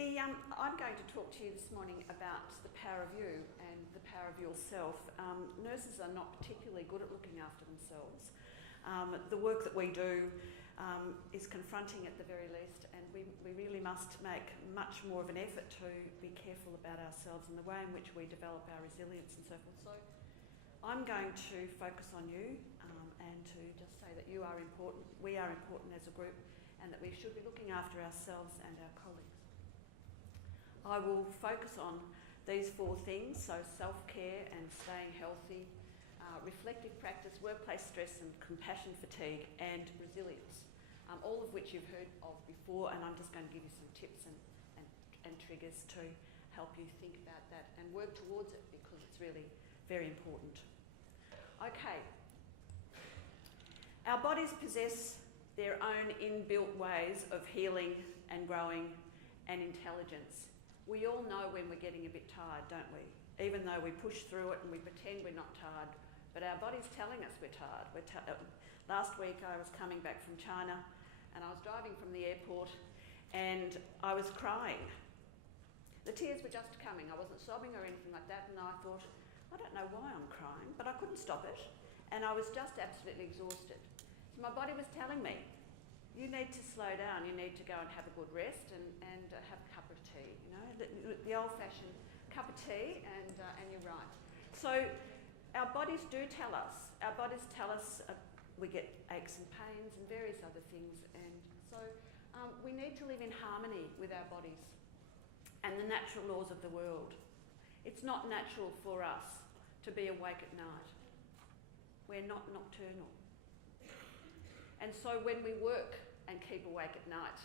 I'm going to talk to you this morning about the power of you and the power of yourself. Nurses are not particularly good at looking after themselves. The work that we do is confronting at the very least, and we really must make much more of an effort to be careful about ourselves and the way in which we develop our resilience and so forth. So I'm going to focus on you and to just say that you are important, we are important as a group, and that we should be looking after ourselves and our colleagues. I will focus on these four things, so self-care and staying healthy, reflective practice, workplace stress and compassion fatigue, and resilience, all of which you've heard of before, and I'm just going to give you some tips and triggers to help you think about that and work towards it, because it's really very important. Okay. Our bodies possess their own inbuilt ways of healing and growing and intelligence. We all know when we're getting a bit tired, don't we? Even though we push through it and we pretend we're not tired, but our body's telling us we're tired. Last week I was coming back from China and I was driving from the airport and I was crying. The tears were just coming. I wasn't sobbing or anything like that, and I thought, I don't know why I'm crying, but I couldn't stop it, and I was just absolutely exhausted. So my body was telling me, you need to slow down, you need to go and have a good rest and have a cup of tea, you know, the old-fashioned cup of tea, and you're right. So our bodies do tell us. Our bodies tell us we get aches and pains and various other things, and so we need to live in harmony with our bodies and the natural laws of the world. It's not natural for us to be awake at night. We're not nocturnal. And so when we work and keep awake at night,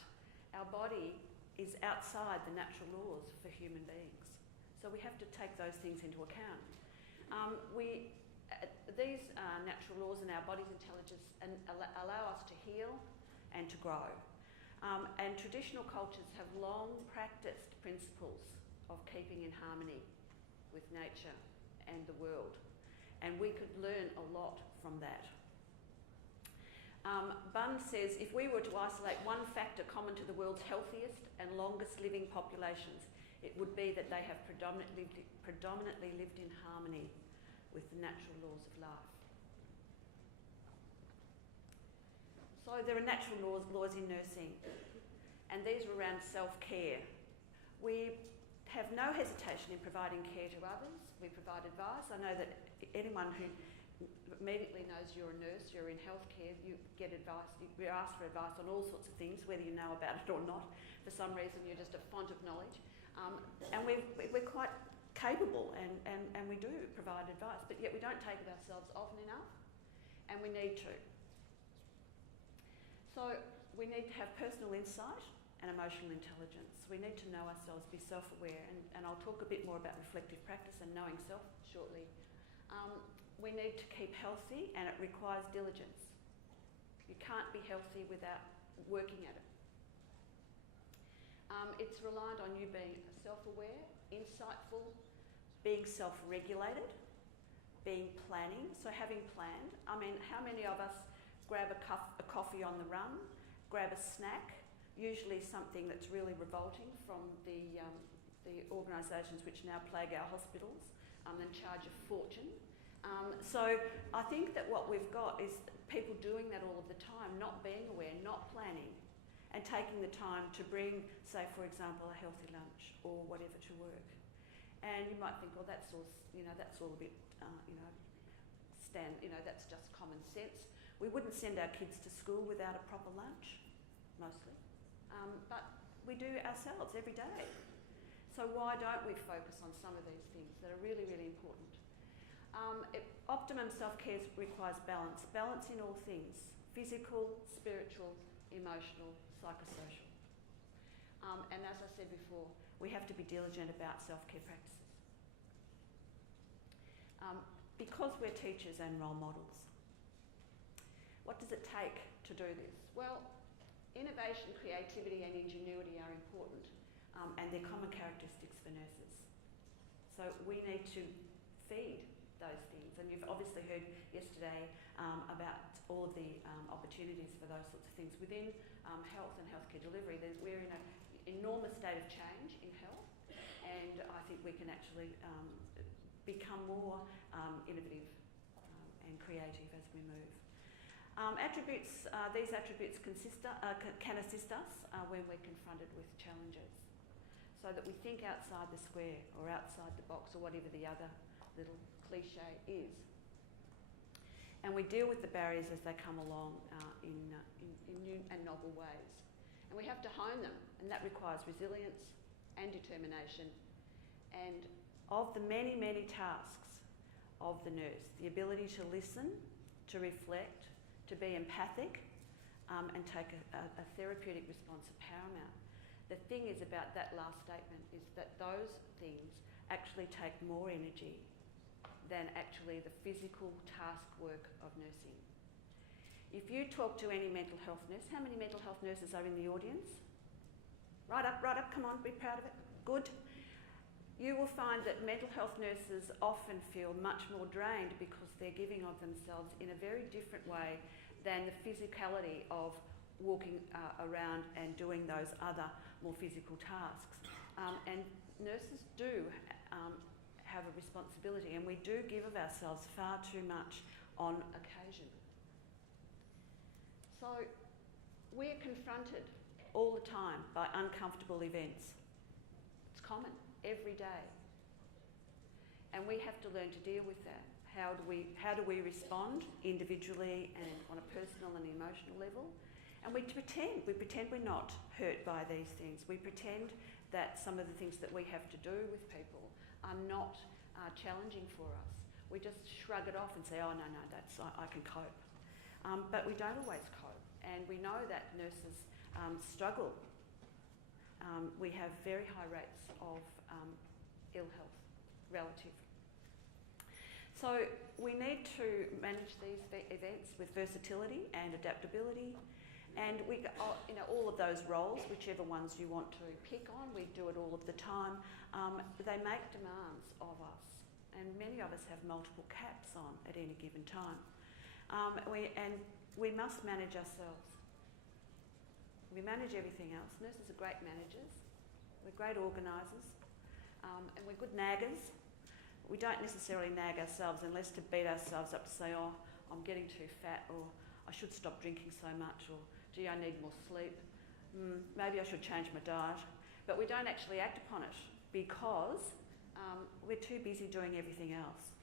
our body is outside the natural laws for human beings. So we have to take those things into account. These natural laws in our body's intelligence allow us to heal and to grow. And traditional cultures have long practiced principles of keeping in harmony with nature and the world. And we could learn a lot from that. Bunn says, if we were to isolate one factor common to the world's healthiest and longest living populations, it would be that they have predominantly lived in harmony with the natural laws of life. So there are natural laws in nursing, and these are around self-care. We have no hesitation in providing care to others. We provide advice. I know that anyone who immediately knows you're a nurse, you're in healthcare, you get advice, you ask for advice on all sorts of things, whether you know about it or not. For some reason, you're just a font of knowledge. And we're quite capable, and we do provide advice, but yet we don't take it ourselves often enough, and we need to. So we need to have personal insight and emotional intelligence. We need to know ourselves, be self-aware, and I'll talk a bit more about reflective practice and knowing self shortly. We need to keep healthy, and it requires diligence. You can't be healthy without working at it. It's reliant on you being self-aware, insightful, being self-regulated, being planning, so having planned. I mean, how many of us grab a coffee on the run, grab a snack, usually something that's really revolting from the organisations which now plague our hospitals, and charge a fortune. So I think that what we've got is people doing that all of the time, not being aware, not planning, and taking the time to bring, say, for example, a healthy lunch or whatever to work. And you might think, well, that's all a bit, that's just common sense. We wouldn't send our kids to school without a proper lunch, mostly. But we do ourselves every day. So why don't we focus on some of these things that are really, really important? Optimum self-care requires balance. Balance in all things: physical, spiritual, emotional, psychosocial. And as I said before, we have to be diligent about self-care practices. Because we're teachers and role models, what does it take to do this? Well, innovation, creativity and ingenuity are important, and they're common characteristics for nurses. So we need to feed those things, and you've obviously heard yesterday about all of the opportunities for those sorts of things within health and healthcare delivery. We're in enormous state of change in health, and I think we can actually become more innovative and creative as we move. These attributes can assist us when we're confronted with challenges, so that we think outside the square or outside the box or whatever the other little cliche is. And we deal with the barriers as they come along in new and novel ways. And we have to hone them, and that requires resilience and determination. And of the many, many tasks of the nurse, the ability to listen, to reflect, to be empathic, and take a therapeutic response are paramount. The thing is about that last statement is that those things actually take more energy than actually the physical task work of nursing. If you talk to any mental health nurse, how many mental health nurses are in the audience? Right up, come on, be proud of it. Good. You will find that mental health nurses often feel much more drained because they're giving of themselves in a very different way than the physicality of walking around and doing those other more physical tasks. And nurses do have a responsibility, and we do give of ourselves far too much on occasion. So we're confronted all the time by uncomfortable events. It's common, every day. And we have to learn to deal with that. How do we respond individually and on a personal and emotional level? And we pretend we're not hurt by these things. We pretend that some of the things that we have to do with people are not challenging for us. We just shrug it off and say, oh, no, I can cope. But we don't always cope. And we know that nurses struggle. We have very high rates of ill health relative. So we need to manage these events with versatility and adaptability. And we, all of those roles, whichever ones you want to pick on, we do it all of the time. They make demands of us, and many of us have multiple caps on at any given time. We must manage ourselves. We manage everything else. Nurses are great managers. We're great organisers, and we're good naggers. We don't necessarily nag ourselves unless to beat ourselves up to say, oh, I'm getting too fat, or I should stop drinking so much, or gee, I need more sleep. Maybe I should change my diet. But we don't actually act upon it because we're too busy doing everything else.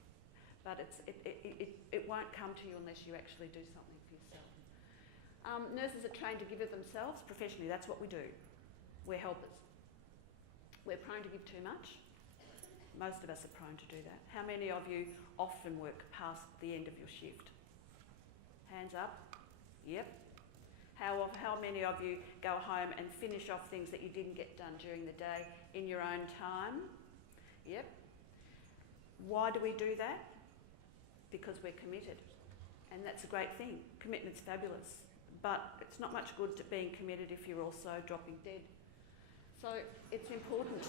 But it won't come to you unless you actually do something for yourself. Nurses are trained to give of themselves professionally. That's what we do. We're helpers. We're prone to give too much. Most of us are prone to do that. How many of you often work past the end of your shift? Hands up. Yep. How many of you go home and finish off things that you didn't get done during the day in your own time? Yep. Why do we do that? Because we're committed. And that's a great thing. Commitment's fabulous. But it's not much good to being committed if you're also dropping dead. So it's important.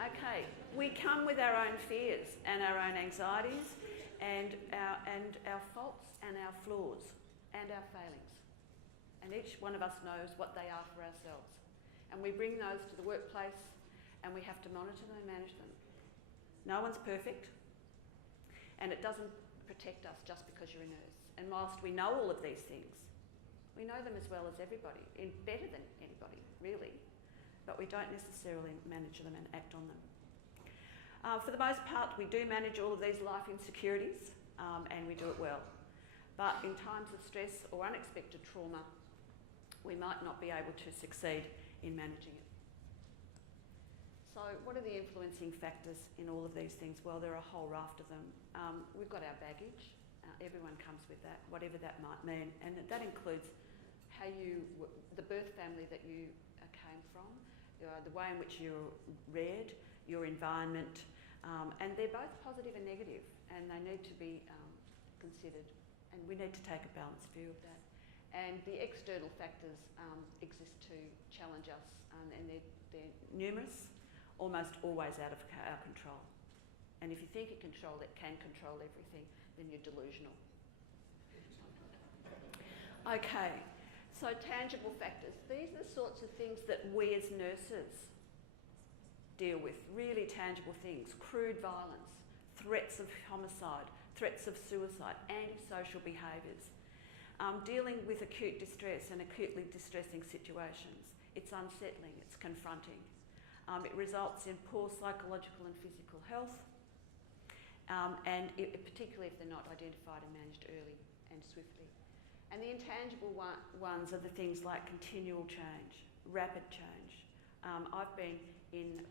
Okay, we come with our own fears and our own anxieties and our faults and our flaws and our failings. And each one of us knows what they are for ourselves. And we bring those to the workplace, and we have to monitor them and manage them. No one's perfect, and it doesn't protect us just because you're a nurse. And whilst we know all of these things, we know them as well as everybody, better than anybody, really. But we don't necessarily manage them and act on them. For the most part, we do manage all of these life insecurities, and we do it well. But in times of stress or unexpected trauma, we might not be able to succeed in managing it. So what are the influencing factors in all of these things? Well, there are a whole raft of them. We've got our baggage. Everyone comes with that, whatever that might mean. And that includes the birth family that you came from, the way in which you're reared, your environment, and they're both positive and negative, and they need to be considered, and we need to take a balanced view of that. And the external factors exist to challenge us, and they're numerous, almost always out of our control. And if you think it can control everything, then you're delusional. Okay, So tangible factors, these are the sorts of things that we as nurses deal with, really tangible things: crude violence, threats of homicide, threats of suicide, antisocial behaviours, dealing with acute distress and acutely distressing situations. It's unsettling, it's confronting. It results in poor psychological and physical health, particularly if they're not identified and managed early and swiftly. And the intangible ones are the things like continual change, rapid change. I've been in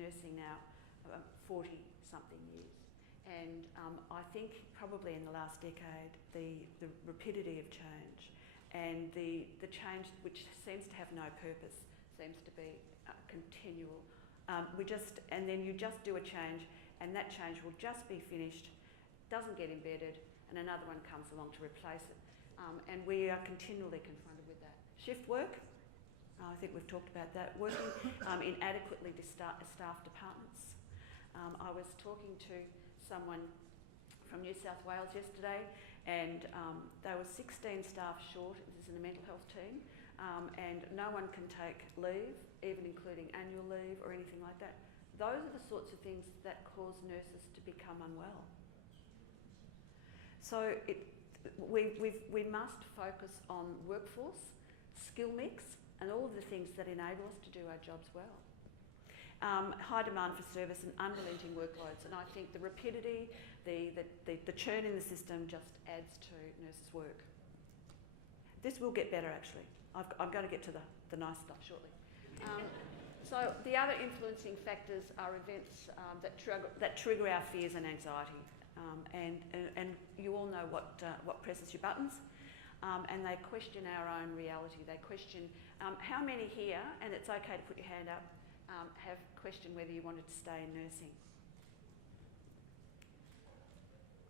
nursing now 40-something years, and I think probably in the last decade the rapidity of change and the change, which seems to have no purpose, seems to be continual. And then you just do a change, and that change will just be finished, doesn't get embedded, and another one comes along to replace it. And we are continually confronted with that. Shift work, I think we've talked about that. Working in adequately staffed departments. I was talking to someone from New South Wales yesterday, and they were 16 staff short. This is in a mental health team, and no one can take leave, even including annual leave or anything like that. Those are the sorts of things that cause nurses to become unwell. So we must focus on workforce, skill mix, and all of the things that enable us to do our jobs well. High demand for service and unrelenting workloads, and I think the rapidity, the churn in the system just adds to nurses' work. This will get better, actually. I'm going to get to the nice stuff shortly. So the other influencing factors are events that trigger our fears and anxiety. And you all know what presses your buttons, and they question our own reality. They question how many here, and it's okay to put your hand up, have questioned whether you wanted to stay in nursing.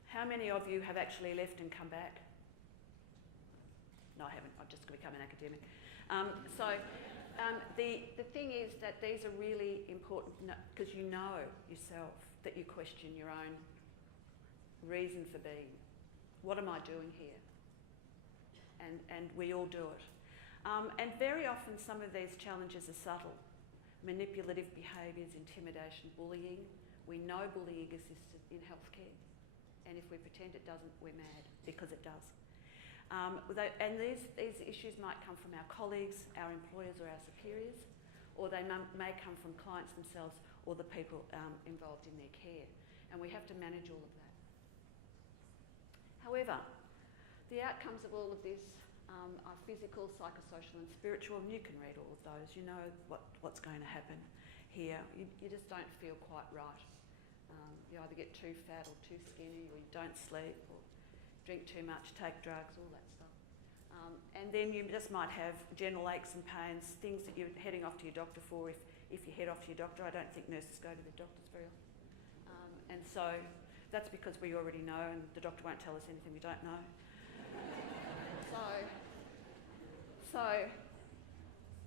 How many of you have actually left and come back? No, I haven't. I've just become an academic. The thing is that these are really important because you know yourself that you question your own reason for being. What am I doing here? And we all do it. And very often some of these challenges are subtle. Manipulative behaviours, intimidation, bullying. We know bullying exists in healthcare, and if we pretend it doesn't, we're mad, because it does. And these issues might come from our colleagues, our employers or our superiors, or they may come from clients themselves or the people involved in their care, and we have to manage all of that. However, the outcomes of all of this are physical, psychosocial and spiritual, and you can read all of those. You know what's going to happen here. You just don't feel quite right. You either get too fat or too skinny, or you don't sleep, or drink too much, take drugs, all that stuff. And then you just might have general aches and pains, things that you're heading off to your doctor for. If you head off to your doctor, I don't think nurses go to the doctors very often. And so that's because we already know, and the doctor won't tell us anything we don't know. So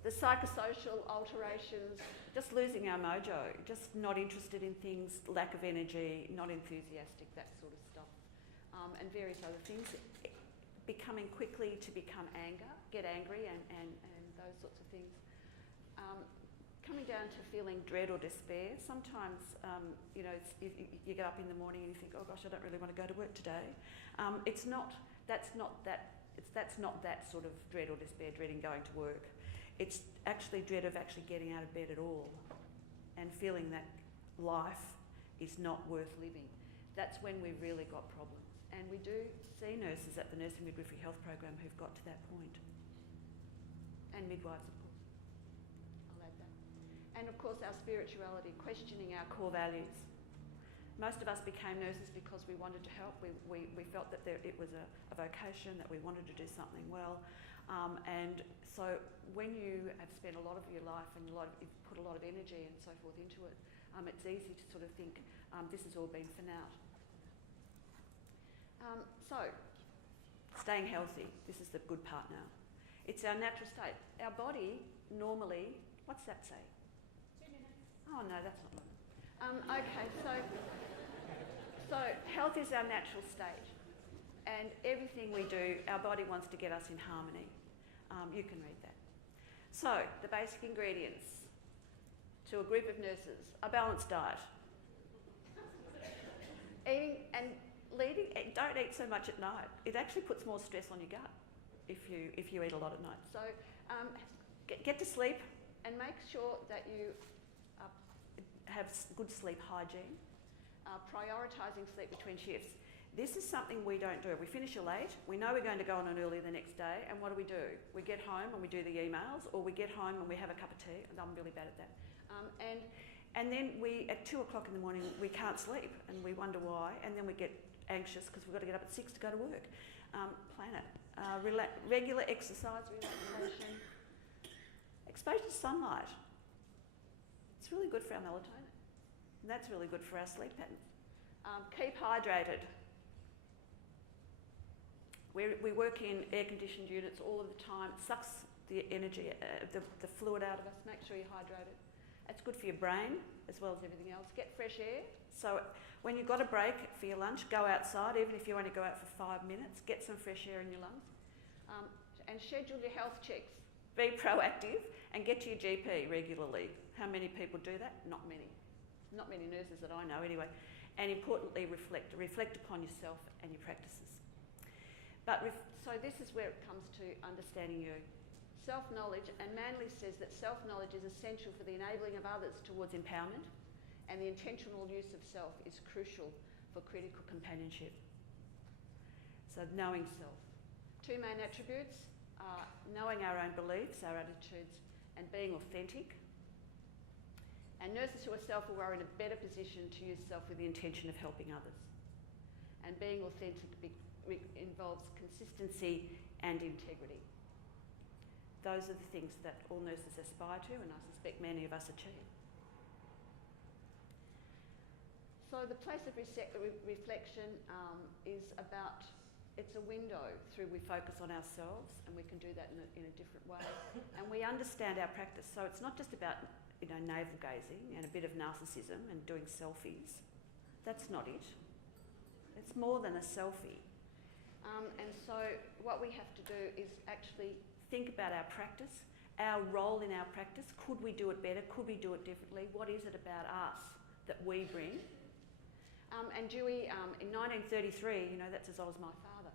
the psychosocial alterations, just losing our mojo, just not interested in things, lack of energy, not enthusiastic, that sort of stuff, and various other things. Becoming quickly to become get angry and those sorts of things. Coming down to feeling dread or despair. Sometimes, you get up in the morning and you think, oh gosh, I don't really want to go to work today. That's not that sort of dread or despair, dreading going to work. It's actually dread of actually getting out of bed at all and feeling that life is not worth living. That's when we've really got problems. And we do see nurses at the Nursing Midwifery Health Program who've got to that point. And midwives, of course. I'll add that. And of course our spirituality, questioning our core values. Most of us became nurses because we wanted to help. We felt that it was a vocation, that we wanted to do something well. And so when you have spent a lot of your life and you've put a lot of energy and so forth into it, it's easy to sort of think, this has all been for naught. So, staying healthy, this is the good part now. It's our natural state. Our body normally, what's that say? 2 minutes. Oh no, that's not long. Okay, so health is our natural state. And everything we do, our body wants to get us in harmony. You can read that. So, the basic ingredients to a group of nurses: a balanced diet. Eating and leading, don't eat so much at night. It actually puts more stress on your gut if you eat a lot at night. So, get to sleep and make sure that you have good sleep hygiene. Prioritising sleep between shifts. This is something we don't do. We finish late, we know we're going to go on early the next day, and what do? We get home and we do the emails, or we get home and we have a cup of tea, and I'm really bad at that. And then at 2 o'clock in the morning, we can't sleep, and we wonder why, and then we get anxious because we've got to get up at 6 to go to work. Plan it. Regular exercise, relaxation, exposure to sunlight. It's really good for our melatonin. And that's really good for our sleep patterns. Keep hydrated. We work in air-conditioned units all of the time. It sucks the energy, the fluid out of us. Make sure you're hydrated. It's good for your brain as well as everything else. Get fresh air. So when you've got a break for your lunch, go outside, even if you only go out for 5 minutes. Get some fresh air in your lungs. And schedule your health checks. Be proactive and get to your GP regularly. How many people do that? Not many. Not many nurses that I know anyway. And importantly, reflect upon yourself and your practices. So this is where it comes to understanding you. Self-knowledge, and Manley says that self-knowledge is essential for the enabling of others towards empowerment, and the intentional use of self is crucial for critical companionship. So knowing self. 2 main attributes are knowing our own beliefs, our attitudes, and being authentic. And nurses who are self-aware are in a better position to use self with the intention of helping others. And being authentic involves consistency and integrity. Those are the things that all nurses aspire to, and I suspect many of us achieve. So the place of reflection is about, it's a window through we focus on ourselves, and we can do that in a different way. And we understand our practice. So it's not just about navel gazing and a bit of narcissism and doing selfies. That's not it. It's more than a selfie. And so what we have to do is actually think about our practice, our role in our practice. Could we do it better? Could we do it differently? What is it about us that we bring? And Dewey, in 1933, that's as old as my father,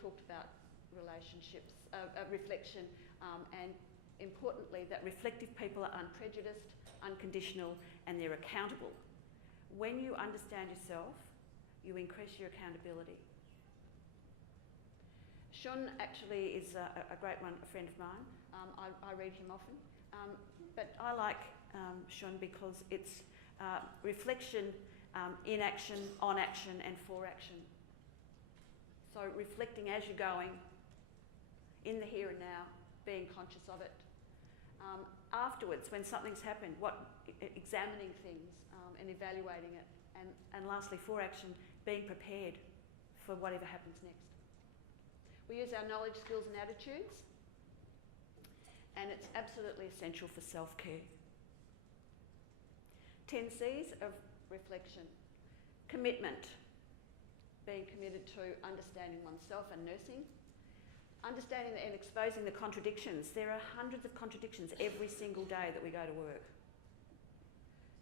talked about relationships, reflection, and importantly, that reflective people are unprejudiced, unconditional, and they're accountable. When you understand yourself, you increase your accountability. Sean actually is a great one, a friend of mine. I read him often. But I like Sean because it's reflection, in action, on action, and for action. So reflecting as you're going, in the here and now, being conscious of it. Afterwards, when something's happened, examining things and evaluating it. And lastly, for action, being prepared for whatever happens next. We use our knowledge, skills and attitudes, and it's absolutely essential for self-care. 10 C's of reflection. Commitment, being committed to understanding oneself and nursing. Understanding and exposing the contradictions. There are hundreds of contradictions every single day that we go to work.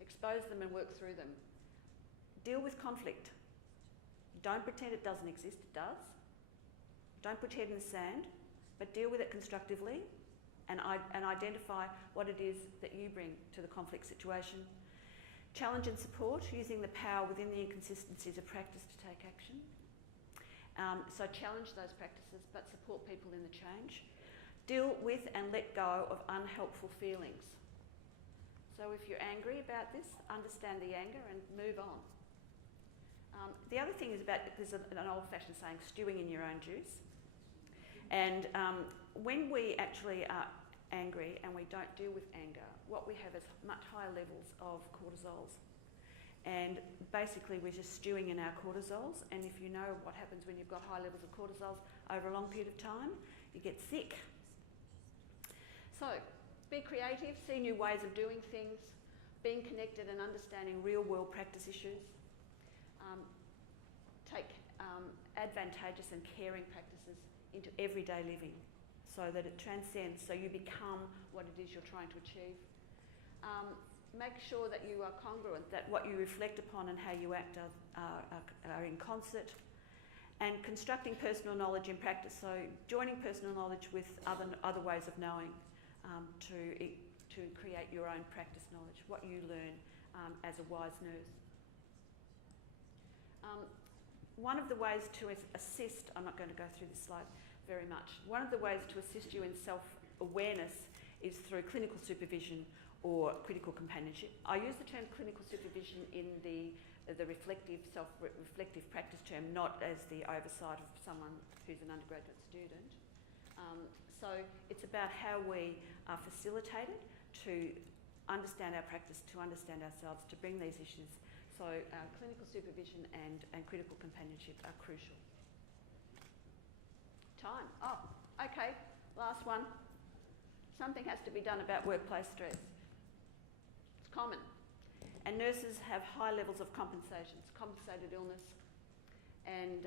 Expose them and work through them. Deal with conflict. Don't pretend it doesn't exist, it does. Don't put your head in the sand, but deal with it constructively and identify what it is that you bring to the conflict situation. Challenge and support, using the power within the inconsistencies of practice to take action. So challenge those practices, but support people in the change. Deal with and let go of unhelpful feelings. So if you're angry about this, understand the anger and move on. The other thing is there's an old-fashioned saying, stewing in your own juice. And when we actually are angry and we don't deal with anger, what we have is much higher levels of cortisols. And basically we're just stewing in our cortisols, and if you know what happens when you've got high levels of cortisols over a long period of time, you get sick. So, be creative, see new ways of doing things, being connected and understanding real-world practice issues. advantageous and caring practices into everyday living so that it transcends, so you become what it is you're trying to achieve. Make sure that you are congruent, that what you reflect upon and how you act are in concert. And constructing personal knowledge in practice, so joining personal knowledge with other ways of knowing to create your own practice knowledge, what you learn as a wise nurse. One of the ways to assist, I'm not going to go through this slide very much, one of the ways to assist you in self-awareness is through clinical supervision or critical companionship. I use the term clinical supervision in the reflective practice term, not as the oversight of someone who's an undergraduate student. So it's about how we are facilitated to understand our practice, to understand ourselves, to bring these issues. So clinical supervision and critical companionship are crucial. Time. Oh, okay, last one. Something has to be done about workplace stress. It's common. And nurses have high levels of compensations, compensated illness, and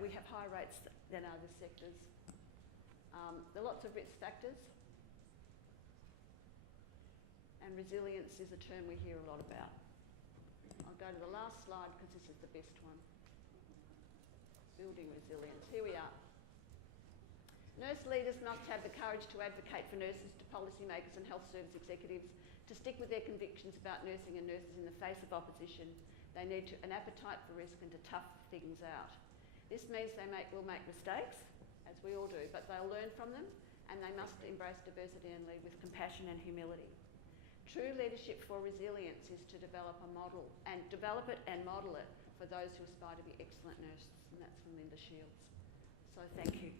we have higher rates than other sectors. There are lots of risk factors, and resilience is a term we hear a lot about. I'll go to the last slide because this is the best one. Building resilience. Here we are. Nurse leaders must have the courage to advocate for nurses, to policymakers and health service executives, to stick with their convictions about nursing and nurses in the face of opposition. They need an appetite for risk and to tough things out. This means they will make mistakes, as we all do, but they'll learn from them, and they must embrace diversity and lead with compassion and humility. True leadership for resilience is to develop a model, and develop it and model it for those who aspire to be excellent nurses, and that's from Linda Shields. So thank you.